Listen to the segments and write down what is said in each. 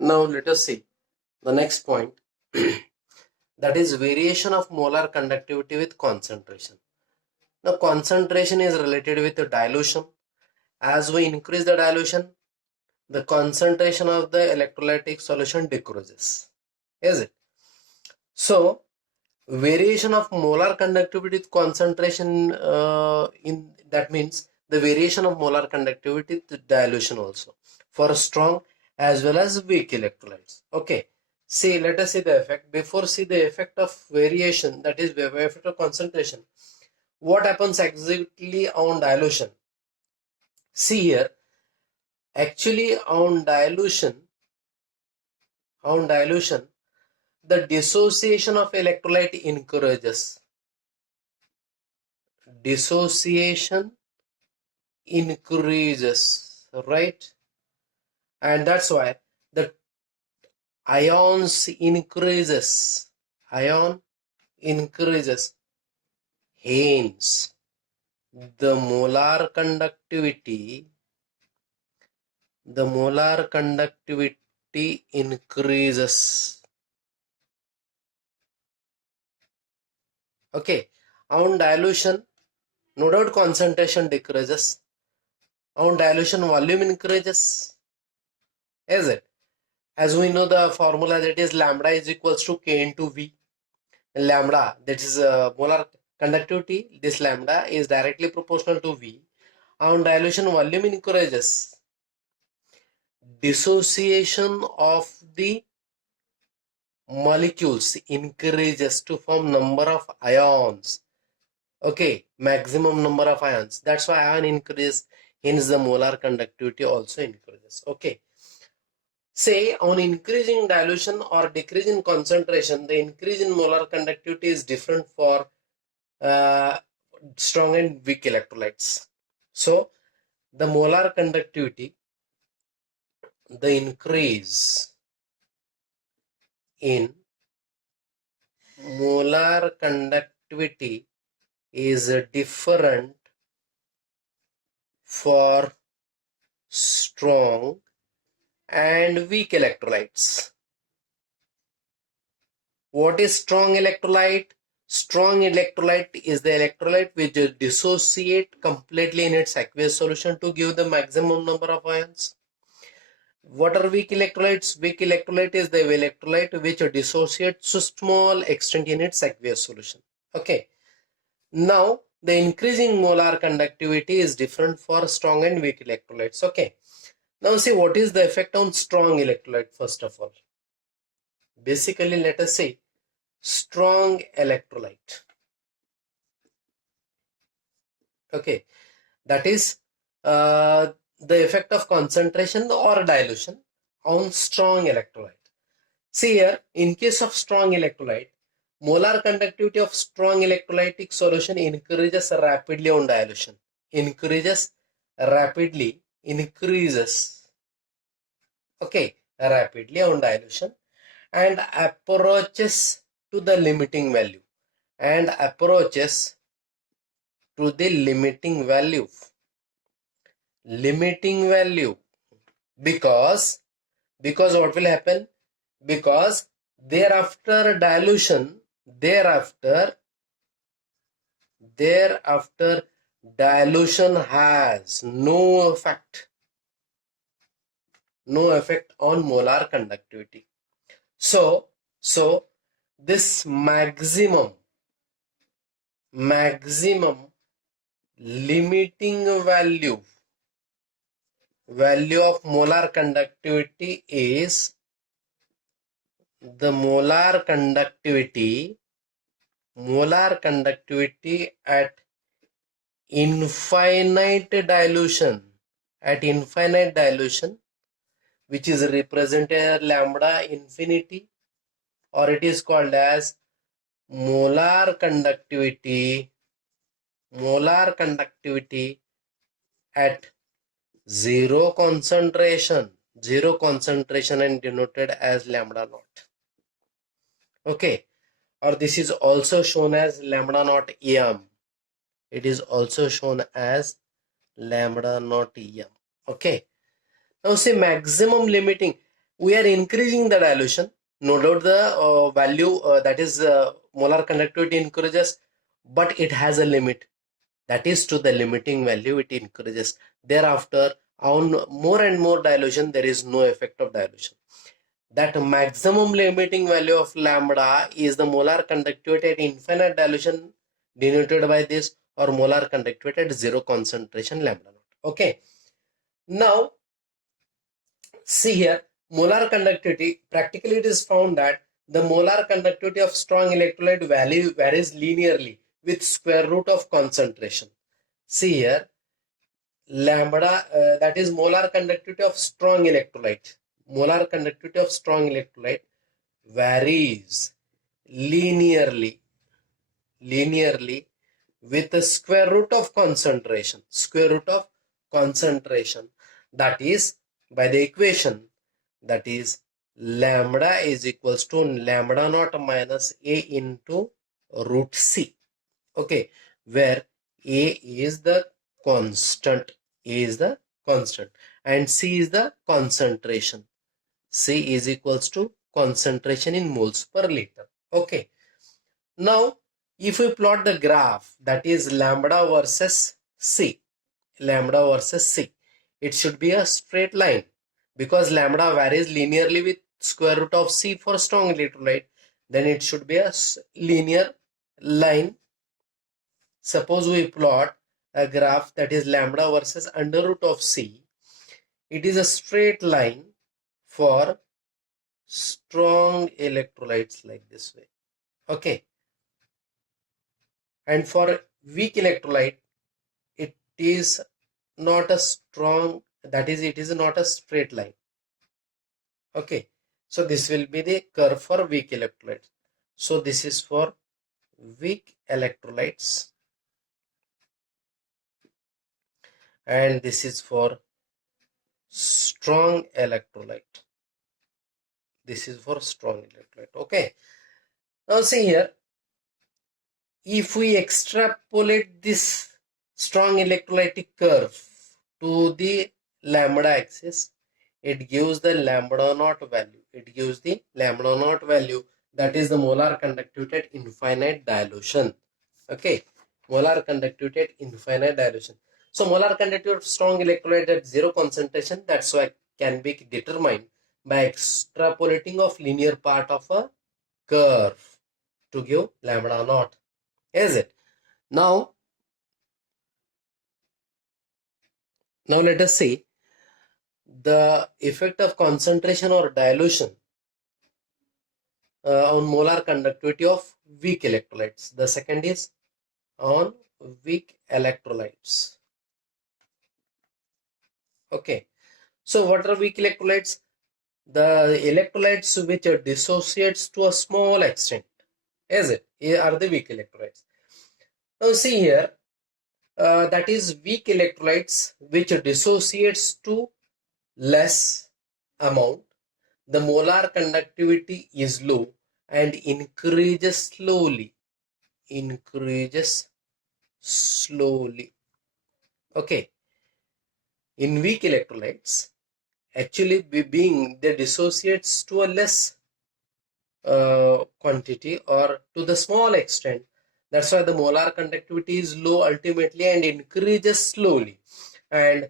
Now let us see the next point, that is variation of molar conductivity with concentration. Now concentration is related with the dilution. As we increase the dilution, the concentration of the electrolytic solution decreases. Is it? So variation of molar conductivity with concentration, in that means the variation of molar conductivity with dilution also for strong as well as weak electrolytes. Okay, see, let us see the effect. Before see the effect of variation, that is the effect of concentration, what happens exactly on dilution. See here, actually on dilution, the dissociation of electrolyte encourages. Dissociation increases, right? And that's why the ions increases. Ion increases. Hence, the molar conductivity increases. Okay, on dilution, no doubt concentration decreases. On dilution, volume increases. Is it? As we know the formula, that is lambda is equals to K into V. Lambda, that is molar conductivity, this lambda is directly proportional to V. On dilution, volume increases. Dissociation of the molecules increases to form number of ions. Okay, maximum number of ions. That's why ion increase, hence the molar conductivity also increases. Okay. Say on increasing dilution or decreasing concentration, the increase in molar conductivity is different for strong and weak electrolytes. So the molar conductivity, the increase in molar conductivity is different for strong and weak electrolytes. What is strong electrolyte? Strong electrolyte is the electrolyte which dissociate completely in its aqueous solution to give the maximum number of ions. What are weak electrolytes? Weak electrolyte is the electrolyte which dissociates to small extent in its aqueous solution. Okay. Now the increasing molar conductivity is different for strong and weak electrolytes. Okay. Now see what is the effect on strong electrolyte first of all. Basically, let us say strong electrolyte. Okay, that is the effect of concentration or dilution on strong electrolyte. See here, in case of strong electrolyte, molar conductivity of strong electrolytic solution increases rapidly on dilution. Increases. Okay, rapidly on dilution and approaches to the limiting value. Limiting value because what will happen? Because thereafter dilution has no effect on molar conductivity. So this maximum limiting value of molar conductivity is the molar conductivity at infinite dilution, which is represented lambda infinity, or it is called as molar conductivity at zero concentration and denoted as lambda naught. Okay, or this is also shown as lambda naught em. It is also shown as lambda naught em. Okay, now say maximum limiting. we are increasing the dilution. No doubt the value that is molar conductivity increases, but it has a limit. That is, to the limiting value it increases. Thereafter, on more and more dilution, there is no effect of dilution. That maximum limiting value of lambda is the molar conductivity at infinite dilution, denoted by this, or molar conductivity at zero concentration lambda naught. Okay. Now, see here, molar conductivity, practically it is found that the molar conductivity of strong electrolyte varies linearly with square root of concentration. See here, lambda, that is molar conductivity of strong electrolyte. Molar conductivity of strong electrolyte varies linearly with the square root of concentration. That is, by the equation, that is lambda is equals to lambda naught minus a into root c. Okay, where a is the constant, and c is the concentration. C is equals to concentration in moles per liter. Okay. Now, if we plot the graph, that is lambda versus C, it should be a straight line, because lambda varies linearly with square root of C for strong electrolyte. Then it should be a linear line. Suppose we plot a graph that is lambda versus under root of C. It is a straight line for strong electrolytes like this way. Okay. And for weak electrolyte, it is not a strong, that is, it is not a straight line. Okay. So this will be the curve for weak electrolytes. So this is for weak electrolytes, and this is for strong electrolyte. This is for strong electrolyte. Okay. Now see here, if we extrapolate this strong electrolytic curve to the lambda axis, it gives the lambda naught value. That is the molar conductivity at infinite dilution. Okay, molar conductivity at infinite dilution. So molar conductivity of strong electrolyte at zero concentration, that's why can be determined by extrapolating of linear part of a curve to give lambda naught. Is it? Now let us see the effect of concentration or dilution on molar conductivity of weak electrolytes. The second is on weak electrolytes. Okay. So what are weak electrolytes? The electrolytes which dissociates to a small extent. Is it? Are the weak electrolytes. Now see here, that is weak electrolytes which dissociates to less amount. The molar conductivity is low and increases slowly. Okay. In weak electrolytes, actually they dissociates to a less quantity or to the small extent. That's why the molar conductivity is low ultimately and increases slowly. And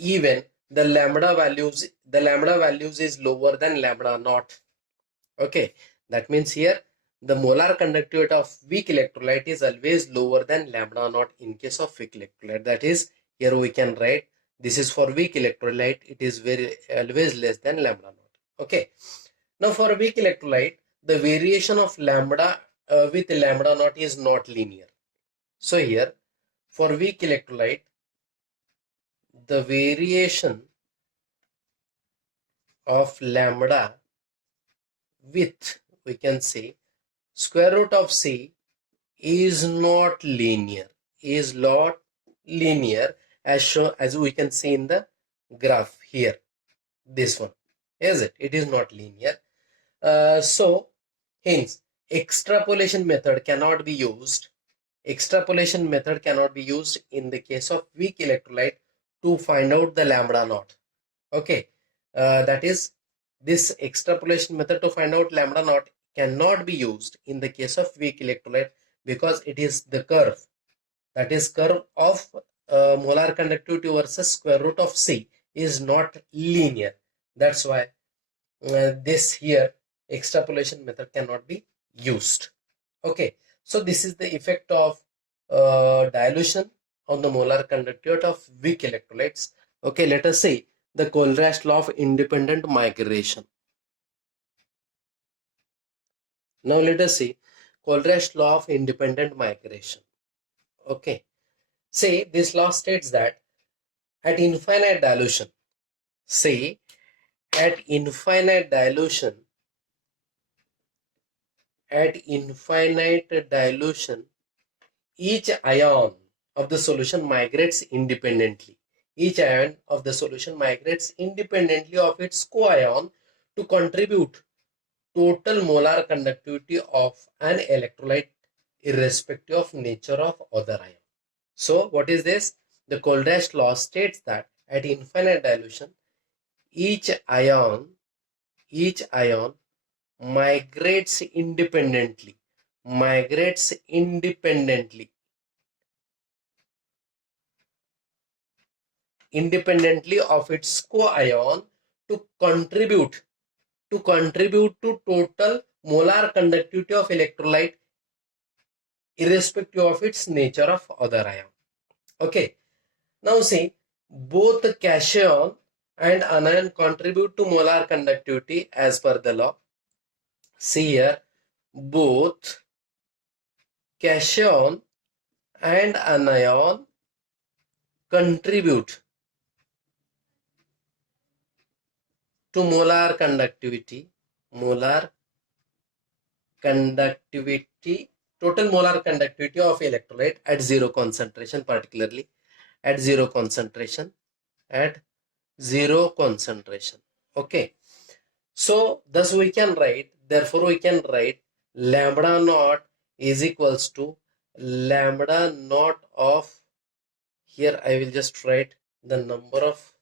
even the lambda values is lower than lambda naught. Okay, that means here the molar conductivity of weak electrolyte is always lower than lambda naught in case of weak electrolyte. That is, here we can write this is for weak electrolyte, it is always less than lambda naught. Okay, now for weak electrolyte, the variation of lambda with lambda naught is not linear. So here for weak electrolyte, the variation of lambda with, we can say, square root of C is not linear, as shown, as we can see in the graph here. This one, is it? It is not linear. So hence extrapolation method cannot be used. Extrapolation method cannot be used in the case of weak electrolyte to find out the lambda naught. Okay, that is This extrapolation method to find out lambda naught cannot be used in the case of weak electrolyte because it is the curve, that is curve of molar conductivity versus square root of C is not linear. That's why this here extrapolation method cannot be used. Okay, so this is the effect of dilution on the molar conductivity of weak electrolytes. Okay, let us see the Kohlrausch law of independent migration. Now let us see Kohlrausch law of independent migration. Okay, say this law states that at infinite dilution, say at infinite dilution, each ion of the solution migrates independently. Each ion of the solution migrates independently of its co-ion to contribute total molar conductivity of an electrolyte irrespective of nature of other ion. So what is this? The Kohlrausch law states that at infinite dilution, each ion migrates independently of its co-ion to contribute to total molar conductivity of electrolyte irrespective of its nature of other ion. Okay, now see, both the cation and anion contribute to molar conductivity as per the law. See here, both cation and anion contribute to molar conductivity, total molar conductivity of electrolyte at zero concentration, particularly at zero concentration. Okay, so thus we can write, therefore we can write lambda naught is equals to lambda naught of, here I will just write the number of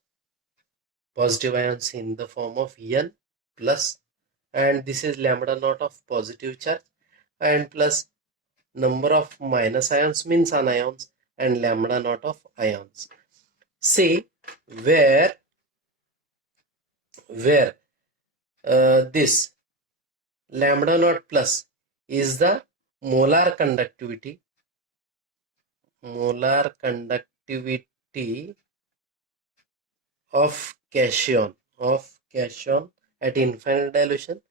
positive ions in the form of n plus, and this is lambda naught of positive charge, and plus number of minus ions means anions, and lambda naught of ions. Say where this lambda naught plus is the molar conductivity of cation at infinite dilution,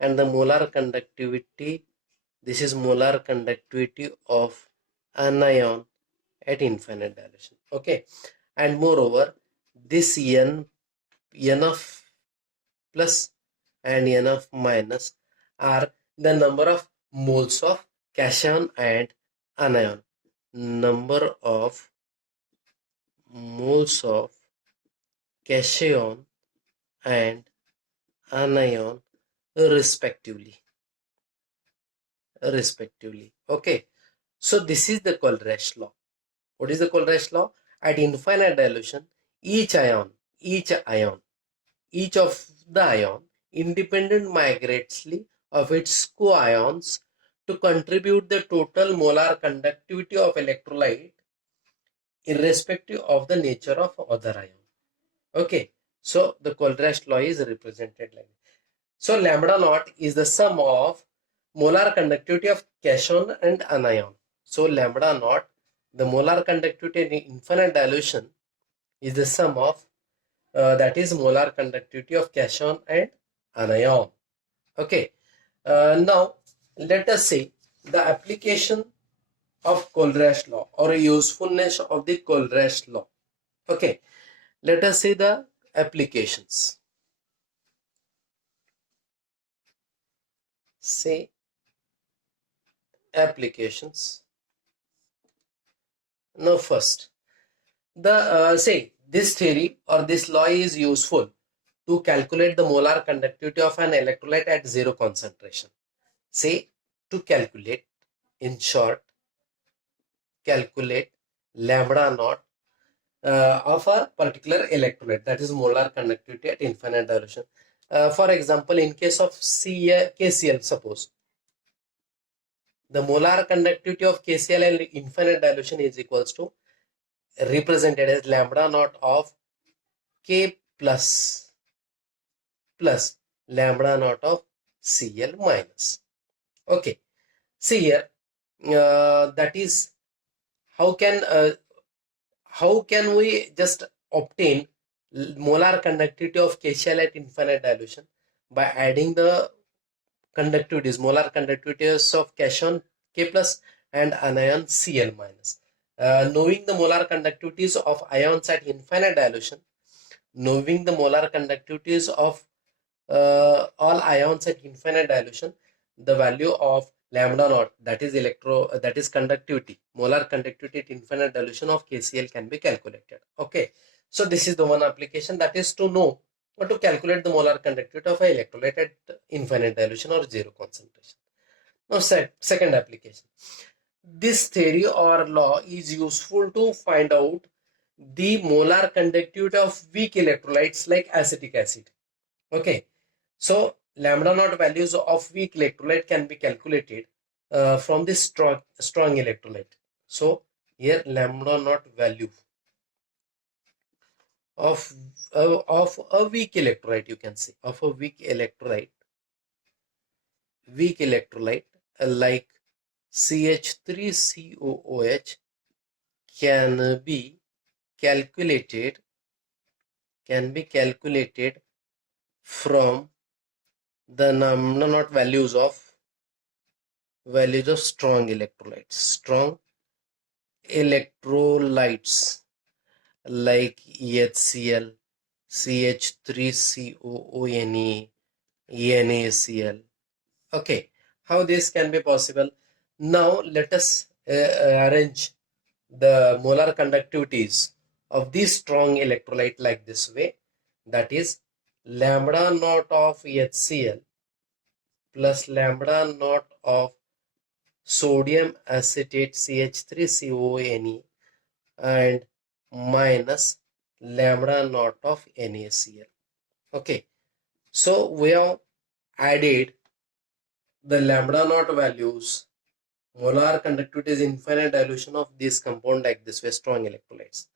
and the molar conductivity, this is molar conductivity of anion at infinite dilution. Okay, and moreover this n of plus and n of minus are the number of moles of cation and anion, number of moles of cation and anion respectively. Okay, so this is the Kohlrausch law. What is the Kohlrausch law? At infinite dilution, each of the ion independent migratory of its co-ions to contribute the total molar conductivity of electrolyte irrespective of the nature of other ion. Okay, so the Kohlrausch law is represented like this. So lambda naught is the sum of molar conductivity of cation and anion. So lambda naught, the molar conductivity in infinite dilution, is the sum of that is molar conductivity of cation and anion. Okay, now let us see the application of Kohlrausch law or a usefulness of the Kohlrausch law. Okay, let us see the applications. Say applications. Now first, the say this theory or this law is useful to calculate the molar conductivity of an electrolyte at zero concentration. Say to calculate, in short, calculate lambda naught of a particular electrolyte, that is molar conductivity at infinite dilution. For example, in case of KCl, suppose the molar conductivity of KCl in infinite dilution is equals to, represented as lambda naught of K plus lambda naught of Cl minus. Okay, see here, that is how can we just obtain molar conductivity of KCl at infinite dilution? By adding the conductivities, molar conductivities of cation K plus and anion Cl minus. Knowing the molar conductivities of ions at infinite dilution, knowing the molar conductivities of all ions at infinite dilution, the value of lambda naught, that is conductivity, molar conductivity at infinite dilution of KCl can be calculated. Okay, so this is the one application, that is to know or to calculate the molar conductivity of an electrolyte at infinite dilution or zero concentration. Now second application, this theory or law is useful to find out the molar conductivity of weak electrolytes like acetic acid. Okay, so lambda naught values of weak electrolyte can be calculated from this strong electrolyte. So here lambda naught value of a weak electrolyte, you can say, of a weak electrolyte like CH3COOH can be calculated from the lambda naught values of strong electrolytes like EHCl, CH3COONE, NaCl. Okay, how this can be possible? Now let us arrange the molar conductivities of this strong electrolyte like this way. That is lambda naught of HCl plus lambda naught of sodium acetate CH3CONE and minus lambda naught of NaCl. Okay, so we have added the lambda naught values, molar conductivity is infinite dilution of this compound like this way, strong electrolytes.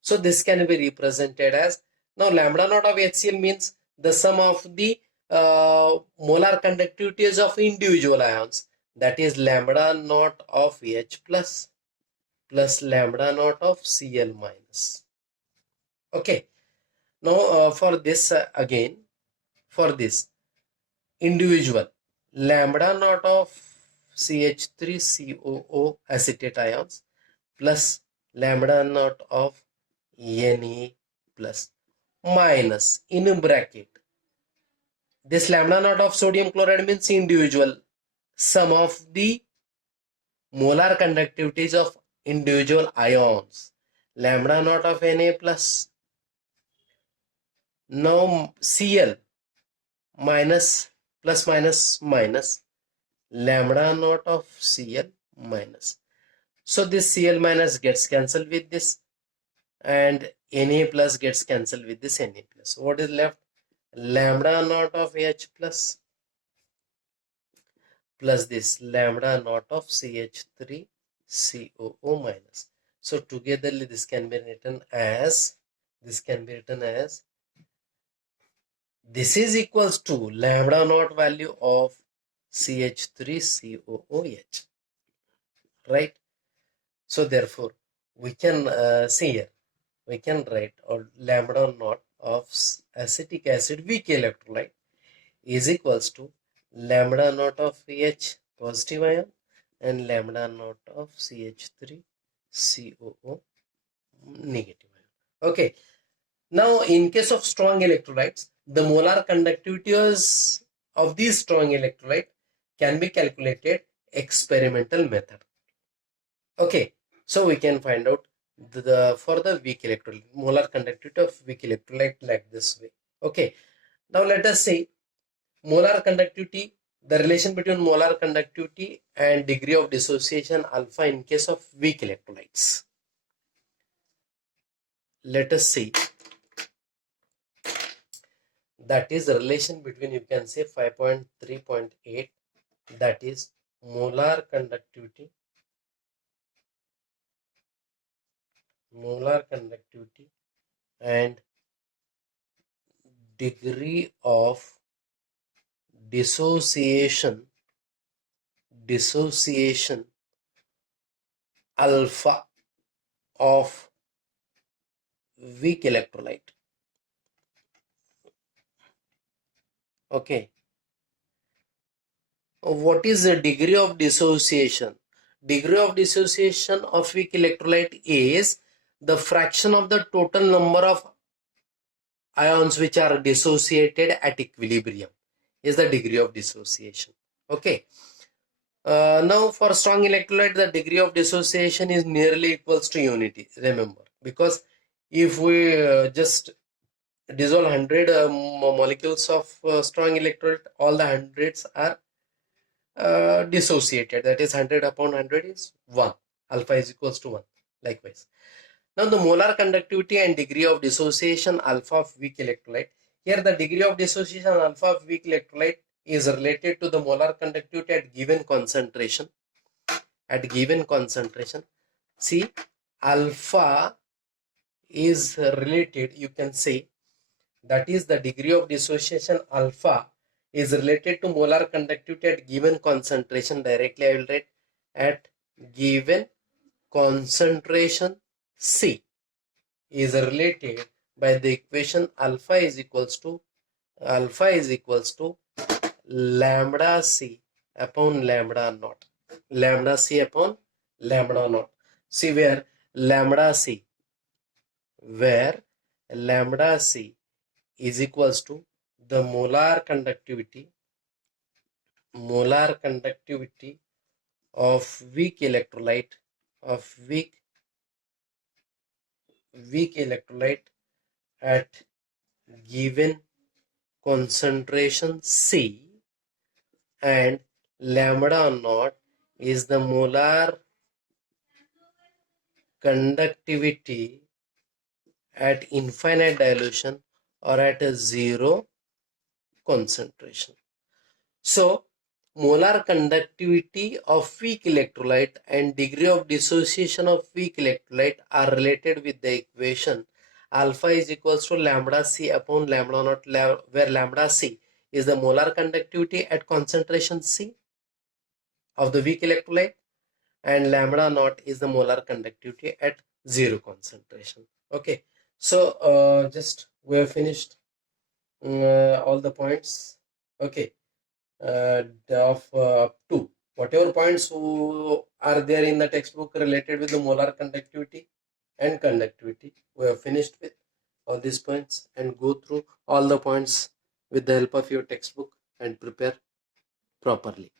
So this can be represented as, now lambda naught of HCl means the sum of the molar conductivities of individual ions, that is lambda naught of H plus lambda naught of Cl minus. Okay, now for this again, for this individual lambda naught of CH3COO acetate ions plus lambda naught of Na plus minus in bracket this lambda naught of sodium chloride means individual sum of the molar conductivities of individual ions, lambda naught of Na plus, now Cl minus minus lambda naught of Cl minus. So this Cl minus gets cancelled with this and Na plus gets cancelled with this Na plus. What is left? Lambda naught of H plus this lambda naught of CH3COO minus. So togetherly this can be written as, this is equals to lambda naught value of CH3COOH, right? So therefore we can see here, we can write or lambda naught of acetic acid weak electrolyte is equals to lambda naught of H positive ion and lambda naught of CH3COO negative ion. Okay, now in case of strong electrolytes, the molar conductivities of these strong electrolyte can be calculated experimental method. Okay, so we can find out for the weak electrolyte, molar conductivity of weak electrolyte like this way. Okay, now let us say molar conductivity, the relation between molar conductivity and degree of dissociation alpha in case of weak electrolytes. Let us see That is the relation between, you can say, 5.3.8, that is molar conductivity and degree of dissociation alpha of weak electrolyte. Okay, what is the degree of dissociation? Degree of dissociation of weak electrolyte is the fraction of the total number of ions which are dissociated at equilibrium, is the degree of dissociation. Okay. Now for strong electrolyte, the degree of dissociation is nearly equals to unity, remember, because if we just dissolve 100 molecules of strong electrolyte, all the hundreds are dissociated, that is 100 upon 100 is 1, alpha is equals to 1, likewise. Now the molar conductivity and degree of dissociation alpha of weak electrolyte, here the degree of dissociation alpha of weak electrolyte is related to the molar conductivity at given concentration. See, alpha is related, you can say, that is the degree of dissociation alpha is related to molar conductivity at given concentration. Directly I will write at given concentration C is related by the equation alpha is equals to lambda C upon lambda naught. Lambda C upon lambda naught. See where lambda C is equals to the molar conductivity of weak electrolyte at given concentration C, and lambda naught is the molar conductivity at infinite dilution or at a zero concentration. So molar conductivity of weak electrolyte and degree of dissociation of weak electrolyte are related with the equation alpha is equals to lambda C upon lambda naught, where lambda C is the molar conductivity at concentration C of the weak electrolyte and lambda naught is the molar conductivity at zero concentration. Okay, so just we have finished all the points. Okay, of up to whatever points are there in the textbook related with the molar conductivity and conductivity, we have finished with all these points, and go through all the points with the help of your textbook and prepare properly.